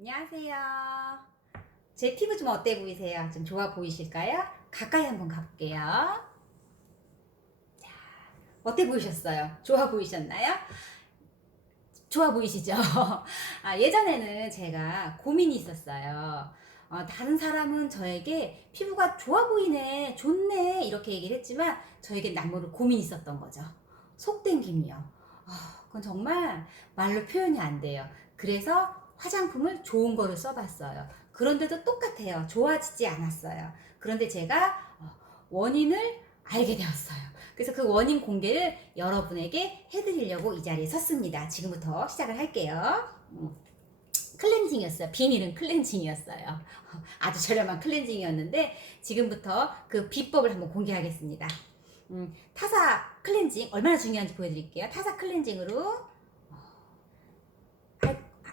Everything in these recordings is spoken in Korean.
안녕하세요. 제 피부 좀 어때 보이세요? 좀 좋아 보이실까요? 가까이 한번 가볼게요. 자, 어때 보이셨어요? 좋아 보이셨나요? 좋아 보이시죠? 아, 예전에는 제가 고민이 있었어요. 어, 다른 사람은 저에게 피부가 좋아 보이네, 좋네, 이렇게 얘기를 했지만 저에게 남모를 고민이 있었던 거죠. 속땡김이요. 아, 그건 정말 말로 표현이 안 돼요. 그래서 화장품을 좋은 거를 써봤어요. 그런데도 똑같아요. 좋아지지 않았어요. 그런데 제가 어, 원인을 알게 되었어요. 그래서 그 원인 공개를 여러분에게 해드리려고 이 자리에 섰습니다. 지금부터 시작을 할게요. 음, 클렌징이었어요. 비밀은 클렌징이었어요. 아주 저렴한 클렌징이었는데 지금부터 그 비법을 한번 공개하겠습니다. 음, 타사 클렌징 얼마나 중요한지 보여드릴게요. 타사 클렌징으로 어,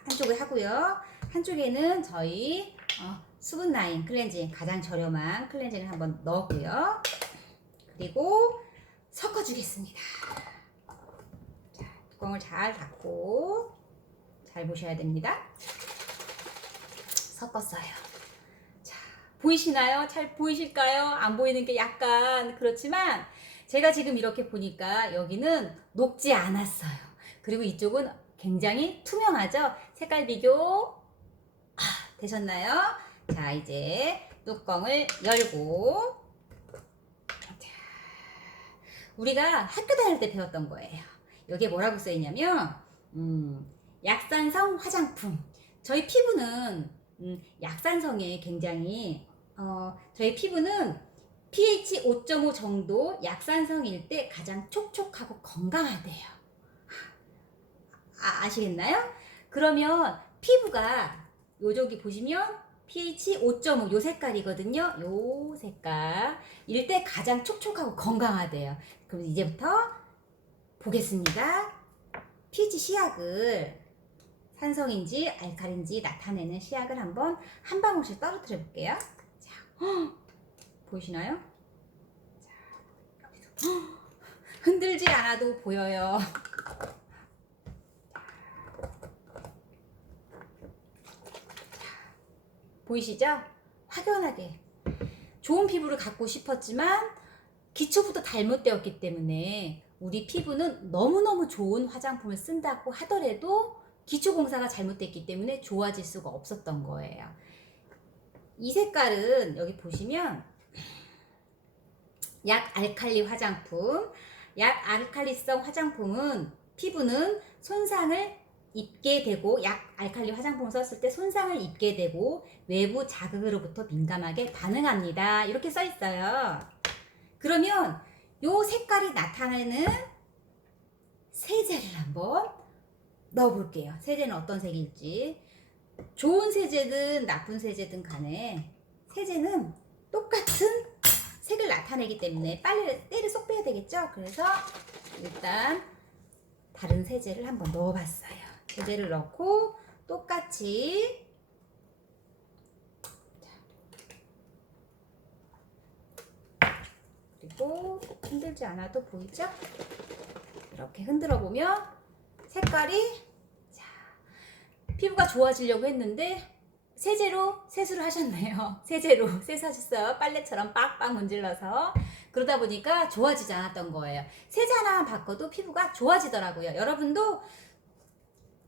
한- 한쪽을 하고요. 한쪽에는 저희 어, 수분 라인 클렌징 가장 저렴한 클렌징을 한번 넣었고요. 그리고 섞어주겠습니다. 자, 뚜껑을 잘 닫고 잘 보셔야 됩니다. 섞었어요. 자, 보이시나요? 잘 보이실까요? 안 보이는 게 약간 그렇지만 제가 지금 이렇게 보니까 여기는 녹지 않았어요. 그리고 이쪽은 굉장히 투명하죠? 색깔 비교 아, 되셨나요? 자, 이제 뚜껑을 열고 자, 우리가 학교 다닐 때 배웠던 거예요. 여기에 뭐라고 써 있냐면 음, 약산성 화장품. 저희 피부는 음, 약산성에 굉장히 어, 저희 피부는 pH 5.5 정도 약산성일 때 가장 촉촉하고 건강하대요. 아, 아시겠나요? 그러면 피부가 요 저기 보시면 pH 5.5 요 색깔이거든요. 요 색깔. 일때 가장 촉촉하고 건강하대요. 그럼 이제부터 보겠습니다. pH 시약을 산성인지 알칼인지 나타내는 시약을 한번 한 방울씩 떨어뜨려 볼게요. 자, 헉, 보이시나요? 자, 여기서 헉, 흔들지 않아도 보여요. 보이시죠? 확연하게 좋은 피부를 갖고 싶었지만 기초부터 잘못되었기 때문에 우리 피부는 너무너무 좋은 화장품을 쓴다고 하더라도 기초 공사가 잘못됐기 때문에 좋아질 수가 없었던 거예요. 이 색깔은 여기 보시면 약 알칼리 화장품, 약 알칼리성 화장품은 피부는 손상을 입게 되고 약 알칼리 화장품 썼을 때 손상을 입게 되고 외부 자극으로부터 민감하게 반응합니다. 이렇게 써 있어요. 그러면 요 색깔이 나타내는 세제를 한번 넣어볼게요. 세제는 어떤 색일지. 좋은 세제든 나쁜 세제든 간에 세제는 똑같은 색을 나타내기 때문에 빨리 때를 쏙 빼야 되겠죠? 그래서 일단 다른 세제를 한번 넣어봤어요. 세제를 넣고 똑같이 그리고 흔들지 않아도 보이죠? 이렇게 흔들어 보면 색깔이 자 피부가 좋아지려고 했는데 세제로 세수를 하셨네요. 세제로 세수하셨어요. 빨래처럼 빡빡 문질러서 그러다 보니까 좋아지지 않았던 거예요. 세제 하나만 바꿔도 피부가 좋아지더라고요. 여러분도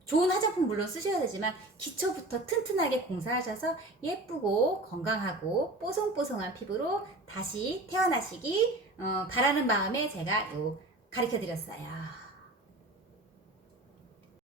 좋은 화장품 물론 쓰셔야 되지만 기초부터 튼튼하게 공사하셔서 예쁘고 건강하고 뽀송뽀송한 피부로 다시 태어나시기 어, 바라는 마음에 제가 요 가르쳐 드렸어요.